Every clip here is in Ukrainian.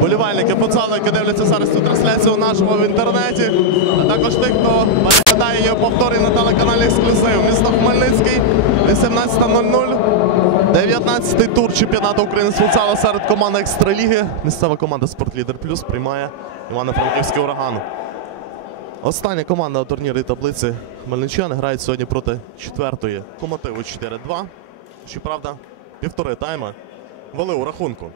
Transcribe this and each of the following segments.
болівальники які дивляться зараз цю трансляцію наживо в інтернеті, а також тих, хто переглядає її повторі на телеканалі Ексклюзив. Місто Хмельницький, 18.00. 19-й тур чемпіонату України з футзалу серед команд Екстраліги. Місцева команда Спортлідер Плюс приймає Івано-Франківський ураган. Остання команда у турнірі таблиці Хмельничани грають сьогодні проти четвертої локомотиву 4-2. Щоправда, півтори тайми вели у рахунку.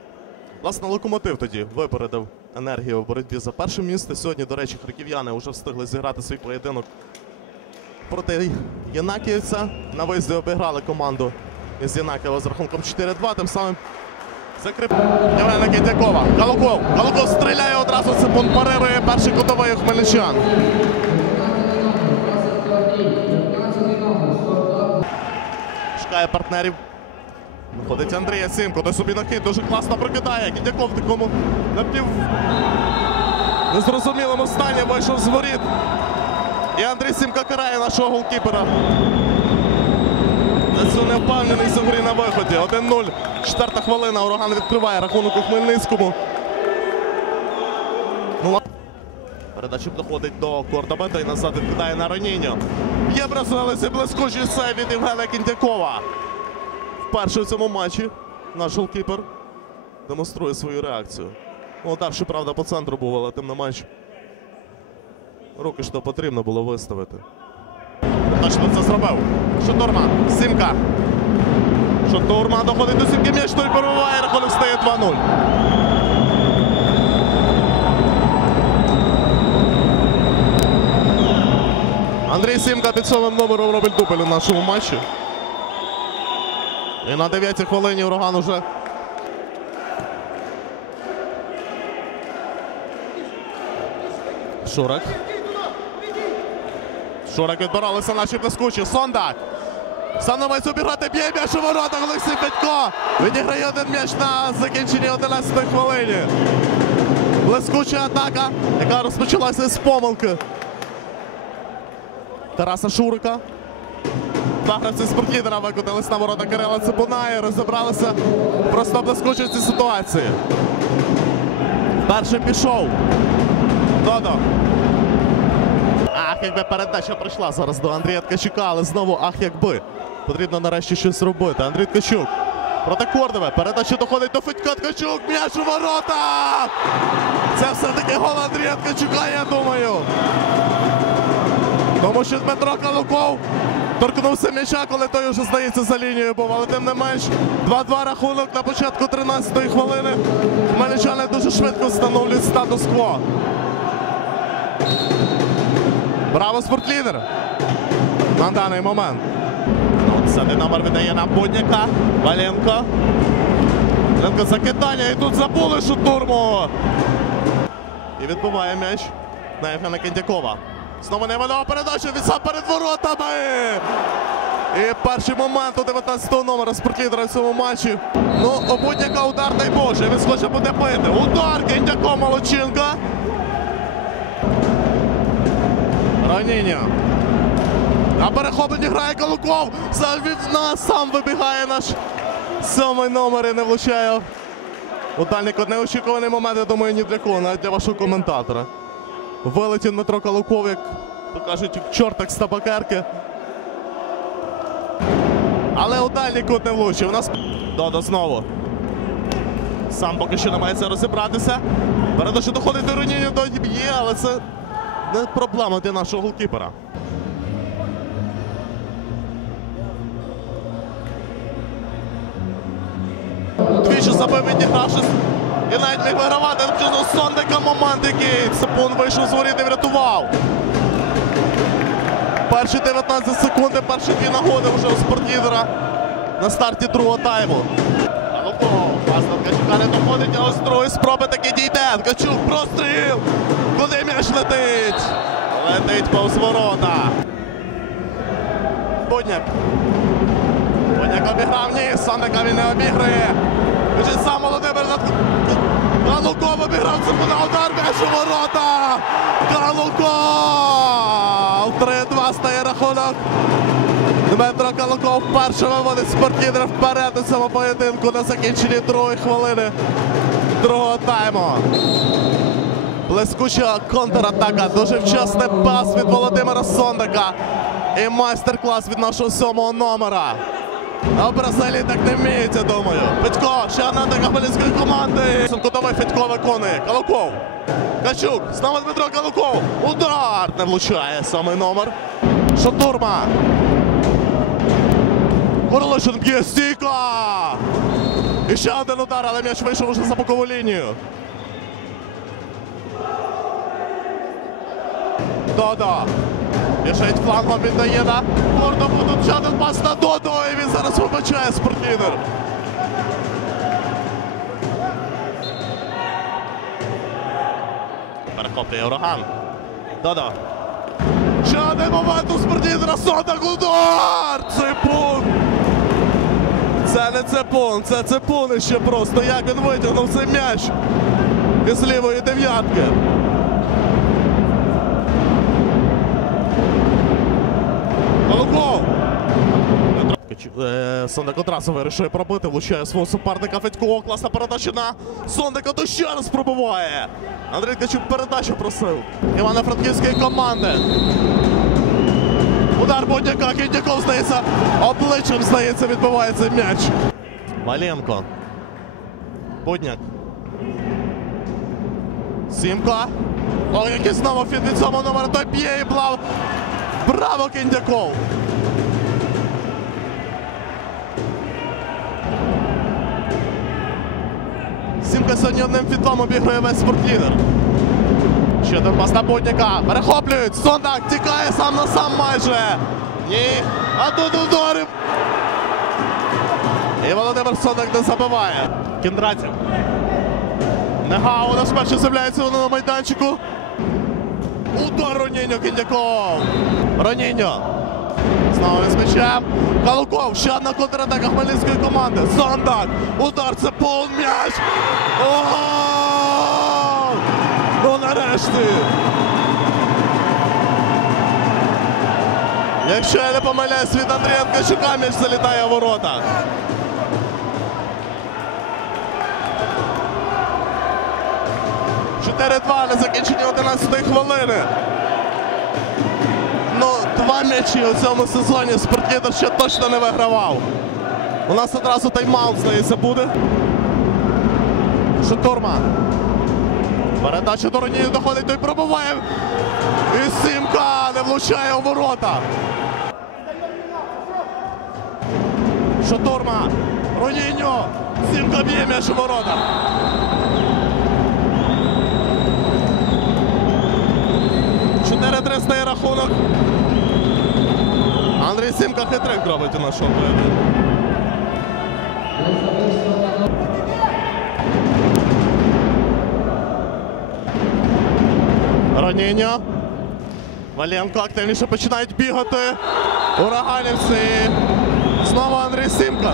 Власне, локомотив тоді випередив енергію в боротьбі за перше місце. Сьогодні, до речі, харків'яни вже встигли зіграти свій поєдинок проти Янакіївця. На виїзді обіграли команду із Янакієва з рахунком 4-2. Тим самим закріп Євгена Кітякова. Галуков. Галуков стріляє одразу. Ципун парирує перший кутовий хмельничан. Шукає партнерів. Виходить Андрій Ясимко, той собі нахід, дуже класно прокидає. Кітяков в такому напів незрозумілому стані вийшов з воріт. І Андрій Сімка карає нашого голкіпера. За цю невпевненість у грі на виході. 1-0. Четверта хвилина. Ураган відкриває рахунок у Хмельницькому. Ну, Передача доходить до Кордобета і назад відкидає на Роніньо. Є бразилець і блискучий сейв від Євгена Кінтякова. Вперше в цьому матчі наш голкіпер демонструє свою реакцію. Ну, Удар, щоправда, по центру був, але тим не менш. Руки ж то потрібно було виставити. Точно це зробив. Шатурман. Сімка. Шатурман доходить до сімки. М'яч той перебуває. Рахунок стає 2-0. Андрій Сімка під сьомим номером робить дубль у нашому матчі. І на 9 хвилині ураган уже Шурак. Шурак відбиралися наші блискучі. Сондак. Сам намагається обіграти, б'є м'яч у воротах Олексій Петько. Відіграє один м'яч на закінченні 11 хвилині. Блискуча атака, яка розпочалася з помилки. Тараса Шурика. Два гравці спортлідера викотились на ворота Кирила Цибуна і розібралися просто блискуче в цій ситуації. Перший пішов. Додо. Ах, якби передача прийшла зараз до Андрія Ткачука, але знову ах, якби. Потрібно нарешті щось робити. Андрій Ткачук. Проти Кордове. Передача доходить до Федька Ткачук. М'яч у ворота! Це все-таки гол Андрія Ткачука, я думаю. Тому що Дмитро Калуков торкнувся м'яча, коли той вже здається за лінією був. Але тим не менш, 2-2 рахунок на початку 13-ї хвилини. Хмельничани дуже швидко встановлюють статус-кво. Браво, спортлідер! На даний момент. Це номер віддає на Будняка. Валенко. Валенко закидання і тут забули шутурму. І відбуває м'яч на Євгена Кентякова. Знову невальова передача від перед воротами. І перший момент у 19-го номера спортлідера в цьому матчі. Ну, у Будняка удар, дай Боже, він схоже буде бити. Удар Кентяков Молодченка. Раніння. На перехопленні грає Калуков. Завів нас, сам вибігає наш сьомий номер і не влучає. У дальній кут неочікуваний момент, я думаю, ні для кого, навіть для вашого коментатора. Вилетів Дмитро Калуков, як то кажуть, чортик з табакерки. Але у дальній кут не влучив. У нас Додо знову. Сам поки що намагається розібратися. Передача доходить до Руніння, до б'є, але це не проблема для нашого голкіпера. Двічі забив відігравшись. І навіть міг вигравати Сондика момент, який Сапун вийшов з воріт і врятував. Перші 19 секунд, перші дві нагоди вже у спортлідера на старті другого тайму. Галуков, власне, Ткачука не доходить, а ось другої спроби таки дійде. Ткачук простріл. Куди м'яч летить? Летить повз ворота. Будняк. Будняк обіграв, ні, Сондика він не обіграє. Володимир над... Галуков обіграв, буде удар, м'яч у ворота. Галуков! 3-2 стає рахунок. Дмитро Калуков вперше виводить спортлідера вперед у цьому поєдинку на закінченні другої хвилини. другого тайму. Блискуча контратака, дуже вчасний пас від Володимира Сондака. І майстер-клас від нашого сьомого номера. А в Бразилії так не вміють, я думаю. Федько, ще одна атака хмельницької команди. Кутовий Федько виконує. Калуков. Качук. Знову Дмитро Калуков. Удар! Не влучає сьомий номер. Шатурма. Королишин б'є стійка. І ще один удар, але м'яч вийшов уже за бокову лінію. Додо. Біжить флангом, віддає на Кордову. Ще один пас на Додо. І він зараз вибачає спортлідер. Перехоплює ураган. Додо. Ще один момент у спортлідера. Сотак удар! Ципун! Це не цепун, це цепун ще просто. Як він витягнув цей м'яч із лівої дев'ятки. Голубов! Е, Сондик одразу вирішує пробити, влучає свого суперника Федько. Класна передача на Сондика, то ще раз пробиває. Андрій Ткачук передачу просив. Івано-Франківської команди. Удар Будняка, Кіндяков, здається, обличчям, здається, відбиває цей м'яч. Маленко. Будняк. Сімка. О, який знову фід від цього номера. Той б'є і плав. Браво, Кіндяков! Сімка сьогодні одним фітом обігрує весь спортлідер. Ще один пас на Будняка. Перехоплюють. Сондак тікає сам на сам майже. Ні. А тут ударив. І Володимир Сондак не забиває. Кіндратів. Негау наш перший з'являється воно на майданчику. Удар Роніньо Кіндяков. Роніньо. Знову з м'ячем. Калуков. Ще одна контратака хмельницької команди. Сондак. Удар. Це пол м'яч. Гол! Ну нарешті. Якщо я не помиляюсь, від Андрія Ткачука м'яч залітає в ворота. Чотири-два на закінченні 11 хвилини. М'ячі у цьому сезоні спортлідер ще точно не вигравав. У нас одразу тайм-аут, здається, буде. Шатурма. Передача до Ронію доходить, той пробиває. І Сімка не влучає у ворота. Шатурма. Роніньо. Сімка б'є м'яч у ворота. Чотири-три стає рахунок. Сімка хитрик робить у нашого поєдинку. Раніння. Валенко активніше починають бігати. Ураганівці. Знову Андрій Сімка.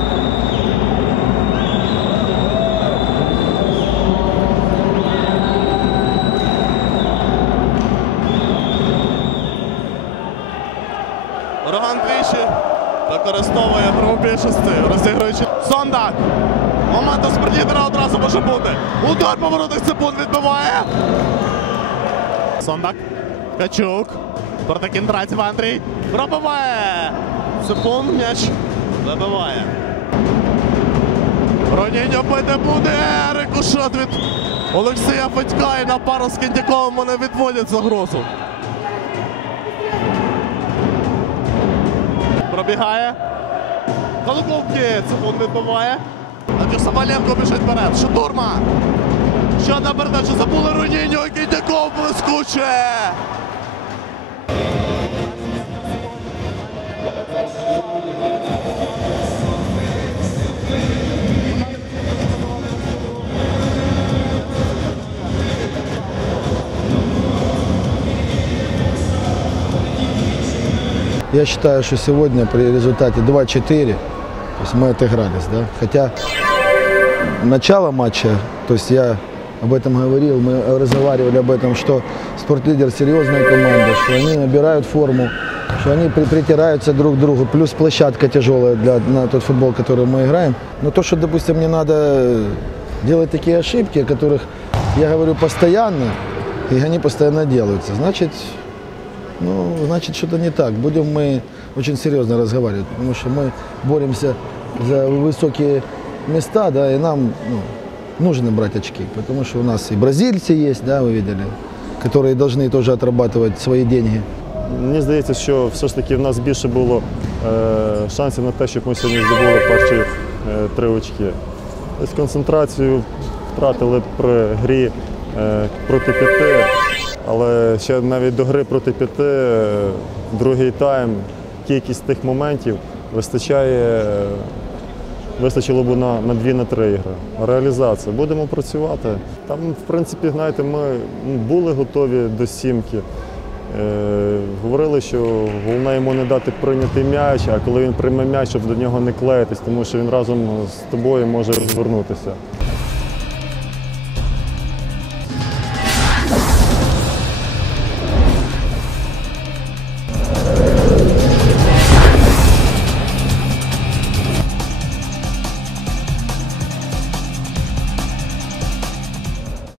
Ураган двічі більшості, розігруючи Сондак. Момент у спортлідера одразу може бути. Удар по воротах Ципун відбиває. Сондак. Качук. Проти Кіндратєва Андрій. Пробиває. Ципун м'яч. Забиває. Роніньо бити буде. Рикошет від Олексія Федька і на пару з Кіндяковим вони відводять загрозу. Пробігає. Голубовки. Ципун відбиває. А Саваленко біжить вперед. Шатурма. Ще одна передача забули Роніньо, Кіндяков блискуче. Я считаю, что сегодня при результате 2-4, то есть мы отыгрались, да. Хотя начало матча, то есть я об этом говорил, мы разговаривали об этом, что спортлидер серьезная команда, что они набирают форму, что они при- притираются друг к другу, плюс площадка тяжелая для, на тот футбол, который мы играем. Но то, что, допустим, не надо делать такие ошибки, о которых я говорю постоянно, и они постоянно делаются. Значит, ну, значит, что-то не так. Будем мы очень серьезно разговаривать, потому что мы боремся за высокие места, да, и нам ну, нужно брать очки, потому что у нас и бразильцы есть, да, вы видели, которые должны тоже отрабатывать свои деньги. Мені здається, що все ж таки в нас більше було е, шансів на те, щоб ми сьогодні здобули перші е, три очки. Десь концентрацію втратили при грі е, проти п'яти, але ще навіть до гри проти п'яти, е, другий тайм, кількість тих моментів вистачає. Вистачило б на, на дві на три ігри. Реалізація. Будемо працювати. Там, в принципі, знаєте, ми ну, були готові до сімки. Е, говорили, що головне йому не дати прийняти м'яч, а коли він прийме м'яч, щоб до нього не клеїтись, тому що він разом з тобою може розвернутися.